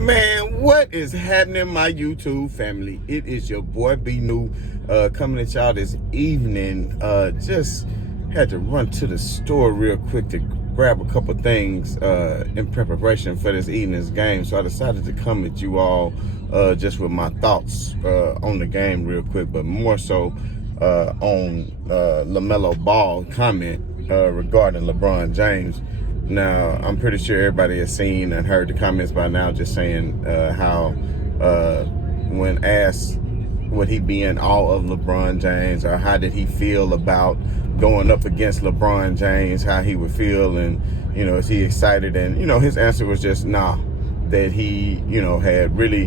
Man, what is happening, my YouTube family? It is your boy B New coming at y'all this evening. Just had to run to the store real quick to grab a couple things in preparation for this evening's game. So I decided to come at you all just with my thoughts on the game real quick, but more so on LaMelo Ball comment regarding LeBron James. Now, I'm pretty sure everybody has seen and heard the comments by now just saying how when asked would he be in awe of LeBron James, or how did he feel about going up against LeBron James, how he would feel, and, you know, is he excited? And, you know, his answer was just nah, that he, you know, had really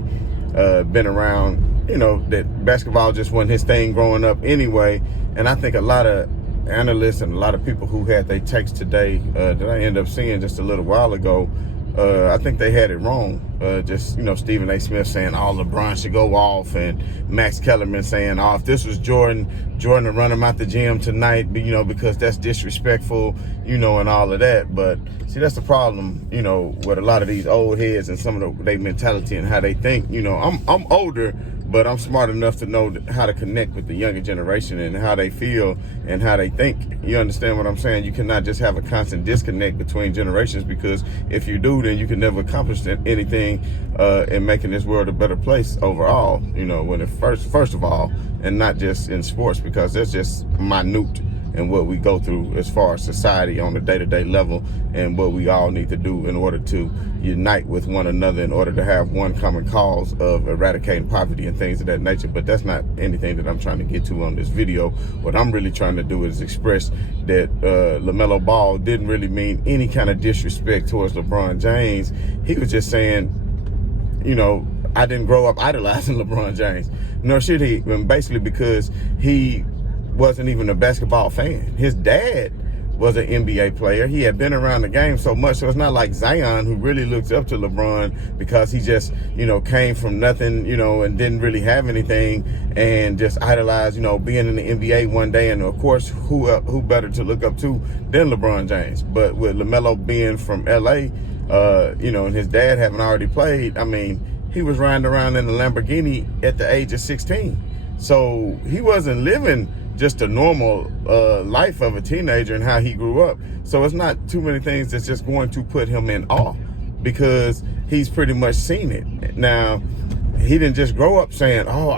been around, you know, that basketball just wasn't his thing growing up anyway. And I think a lot of analysts and a lot of people who had their takes today that I ended up seeing just a little while ago, I think they had it wrong. Just, you know, Stephen A. Smith saying, oh, LeBron should go off, and Max Kellerman saying, oh, if this was Jordan would run him out the gym tonight, you know, because that's disrespectful, you know, and all of that. But see, that's the problem, you know, with a lot of these old heads and some of their mentality and how they think. You know, I'm older, but I'm smart enough to know how to connect with the younger generation and how they feel and how they think. You understand what I'm saying? You cannot just have a constant disconnect between generations, because if you do, then you can never accomplish anything in making this world a better place overall. You know, when it first of all, and not just in sports, because that's just minute and what we go through as far as society on a day-to-day level, and what we all need to do in order to unite with one another in order to have one common cause of eradicating poverty and things of that nature. But that's not anything that I'm trying to get to on this video. What I'm really trying to do is express that LaMelo Ball didn't really mean any kind of disrespect towards LeBron James. He was just saying, you know, I didn't grow up idolizing LeBron James, nor should he, basically because he wasn't even a basketball fan. His dad was an NBA player. He had been around the game so much, so it's not like Zion, who really looks up to LeBron because he just, you know, came from nothing, you know, and didn't really have anything, and just idolized, you know, being in the NBA one day. And of course, who better to look up to than LeBron James? But with LaMelo being from LA, you know, and his dad having already played, I mean, he was riding around in a Lamborghini at the age of 16. So he wasn't living just a normal life of a teenager and how he grew up. So it's not too many things that's just going to put him in awe, because he's pretty much seen it. Now, he didn't just grow up saying, oh,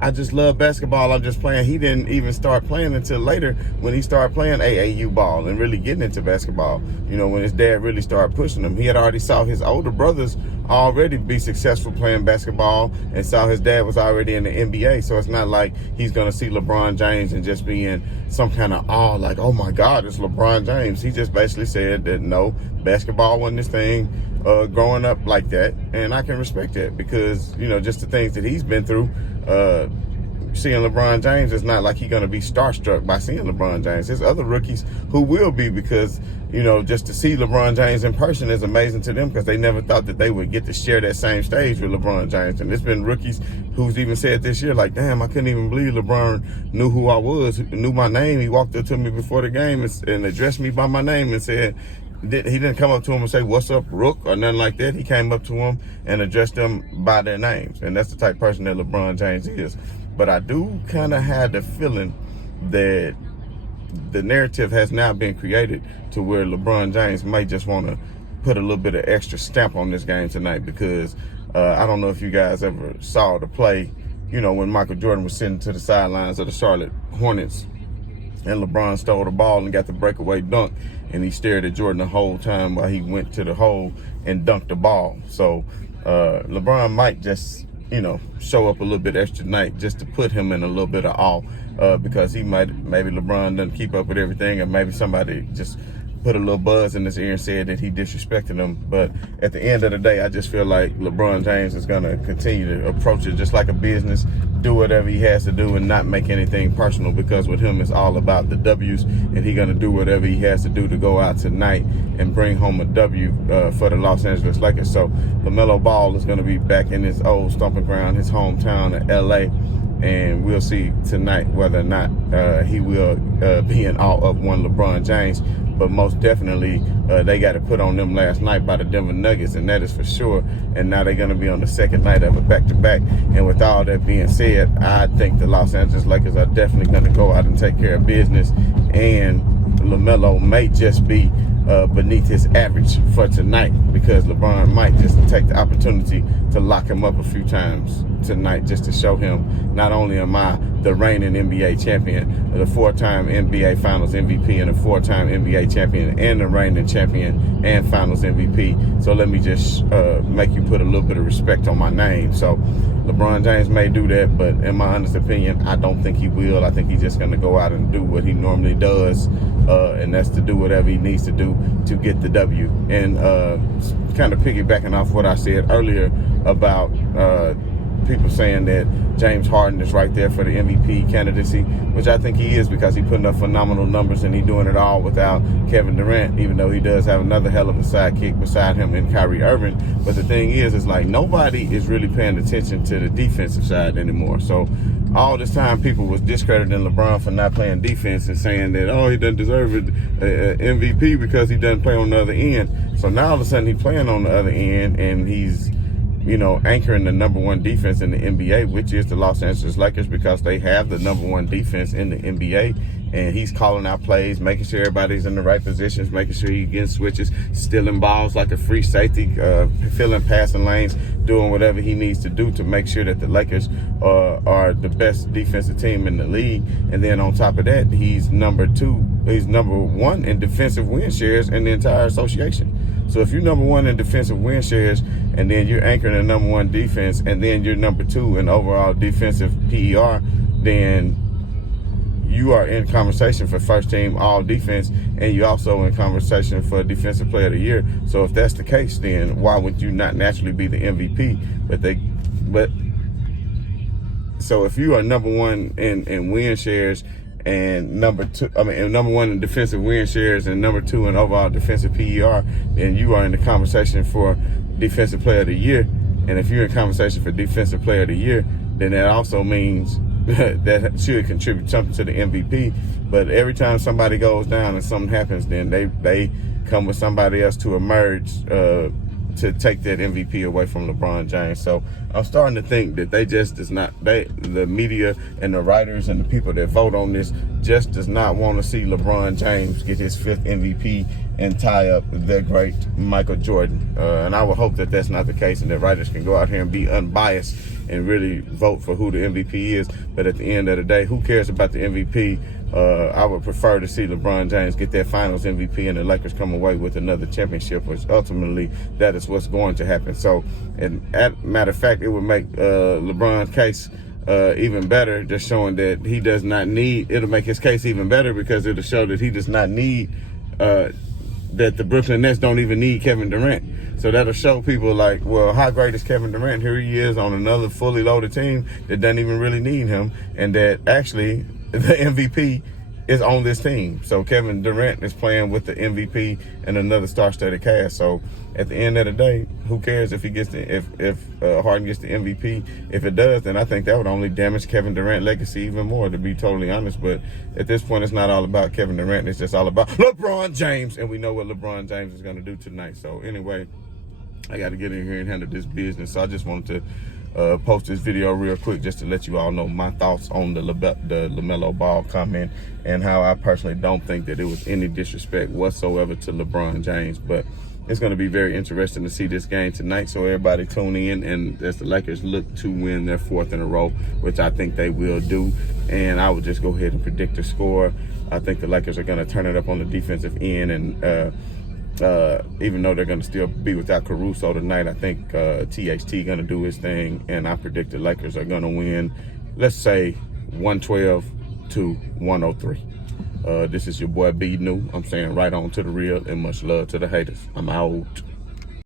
I just love basketball, I'm just playing. He didn't even start playing until later, when he started playing AAU ball and really getting into basketball. You know, when his dad really started pushing him. He had already saw his older brothers already be successful playing basketball, and saw his dad was already in the NBA. So it's not like he's going to see LeBron James and just be in some kind of awe, like, oh my God, it's LeBron James. He just basically said that no, basketball wasn't his thing growing up like that. And I can respect that, because, you know, just the things that he's been through, seeing LeBron James, is not like he's going to be starstruck by seeing LeBron James. There's other rookies who will be, because, you know, just to see LeBron James in person is amazing to them, because they never thought that they would get to share that same stage with LeBron James. And there's been rookies who's even said this year, like, damn, I couldn't even believe LeBron knew who I was, knew my name. He walked up to me before the game and addressed me by my name and said, he didn't come up to him and say, what's up, Rook, or nothing like that. He came up to him and addressed them by their names. And that's the type of person that LeBron James is. But I do kind of have the feeling that the narrative has now been created to where LeBron James might just want to put a little bit of extra stamp on this game tonight, because I don't know if you guys ever saw the play, you know, when Michael Jordan was sitting to the sidelines of the Charlotte Hornets, and LeBron stole the ball and got the breakaway dunk, and he stared at Jordan the whole time while he went to the hole and dunked the ball. So LeBron might just, you know, show up a little bit extra tonight just to put him in a little bit of awe, because maybe LeBron doesn't keep up with everything, and maybe somebody just put a little buzz in his ear and said that he disrespected him. But at the end of the day, I just feel like LeBron James is going to continue to approach it just like a business, do whatever he has to do and not make anything personal, because with him it's all about the W's, and he's going to do whatever he has to do to go out tonight and bring home a W for the Los Angeles Lakers. So LaMelo Ball is going to be back in his old stomping ground, his hometown of LA, and we'll see tonight whether or not he will be in awe of one LeBron James. but most definitely they got to put on them last night by the Denver Nuggets, and that is for sure. And now they're going to be on the second night of a back-to-back. And with all that being said, I think the Los Angeles Lakers are definitely going to go out and take care of business, and LaMelo may just be beneath his average for tonight, because LeBron might just take the opportunity to lock him up a few times tonight, just to show him, not only am I the reigning NBA champion, the 4-time NBA Finals MVP, and a 4-time NBA champion, and the reigning champion and Finals MVP. So let me just make you put a little bit of respect on my name. So LeBron James may do that, but in my honest opinion, I don't think he will. I think he's just going to go out and do what he normally does, and that's to do whatever he needs to do to get the W. And kind of piggybacking off what I said earlier about people saying that James Harden is right there for the MVP candidacy, which I think he is, because he's putting up phenomenal numbers and he's doing it all without Kevin Durant, even though he does have another hell of a sidekick beside him in Kyrie Irving. But the thing is like nobody is really paying attention to the defensive side anymore. So all this time people was discrediting LeBron for not playing defense and saying that, oh, he doesn't deserve it MVP because he doesn't play on the other end. So now all of a sudden he's playing on the other end, and he's, you know, anchoring the number one defense in the NBA, which is the Los Angeles Lakers, because they have the number one defense in the NBA. And he's calling out plays, making sure everybody's in the right positions, making sure he gets switches, stealing balls like a free safety, filling passing lanes, doing whatever he needs to do to make sure that the Lakers are the best defensive team in the league. And then on top of that, he's number one in defensive win shares in the entire association. So if you're number one in defensive win shares, and then you're anchoring the number one defense, and then you're number two in overall defensive PER, then you are in conversation for first team all defense, and you're also in conversation for defensive player of the year. So if that's the case, then why would you not naturally be the MVP? So if you are number one in win shares, and number one in defensive win shares, and number two in overall defensive PER, then you are in the conversation for defensive player of the year. And if you're in conversation for defensive player of the year, then that also means that should contribute something to the MVP. But every time somebody goes down and something happens, then they come with somebody else to emerge to take that MVP away from LeBron James. So I'm starting to think that the media and the writers and the people that vote on this just does not want to see LeBron James get his 5th MVP and tie up the great Michael Jordan. And I would hope that that's not the case, and that writers can go out here and be unbiased and really vote for who the MVP is. But at the end of the day, who cares about the MVP? I would prefer to see LeBron James get that Finals MVP and the Lakers come away with another championship, which ultimately that is what's going to happen. So, and as a matter of fact, it would make LeBron's case even better, just showing that he does not need, it'll make his case even better, because it'll show that he does not need, that the Brooklyn Nets don't even need Kevin Durant. So that'll show people like, well, how great is Kevin Durant? Here he is on another fully loaded team that doesn't even really need him, and that actually the MVP is on this team. So Kevin Durant is playing with the MVP and another star-studded cast. So at the end of the day, who cares if he gets if Harden gets the MVP? If it does, then I think that would only damage Kevin Durant's legacy even more, to be totally honest. But at this point, it's not all about Kevin Durant. It's just all about LeBron James, and we know what LeBron James is going to do tonight. So anyway, I got to get in here and handle this business. So I just wanted to post this video real quick just to let you all know my thoughts on the LaMelo Ball comment, and how I personally don't think that it was any disrespect whatsoever to LeBron James. But it's going to be very interesting to see this game tonight. So everybody tune in, and as the Lakers look to win their 4th in a row, which I think they will do. And I would just go ahead and predict the score. I think the Lakers are going to turn it up on the defensive end, and even though they're going to still be without Caruso tonight, I think THT going to do his thing, and I predict the Lakers are going to win, let's say 112 to 103. This is your boy B New. I'm saying right on to the real, and much love to the haters. I'm out.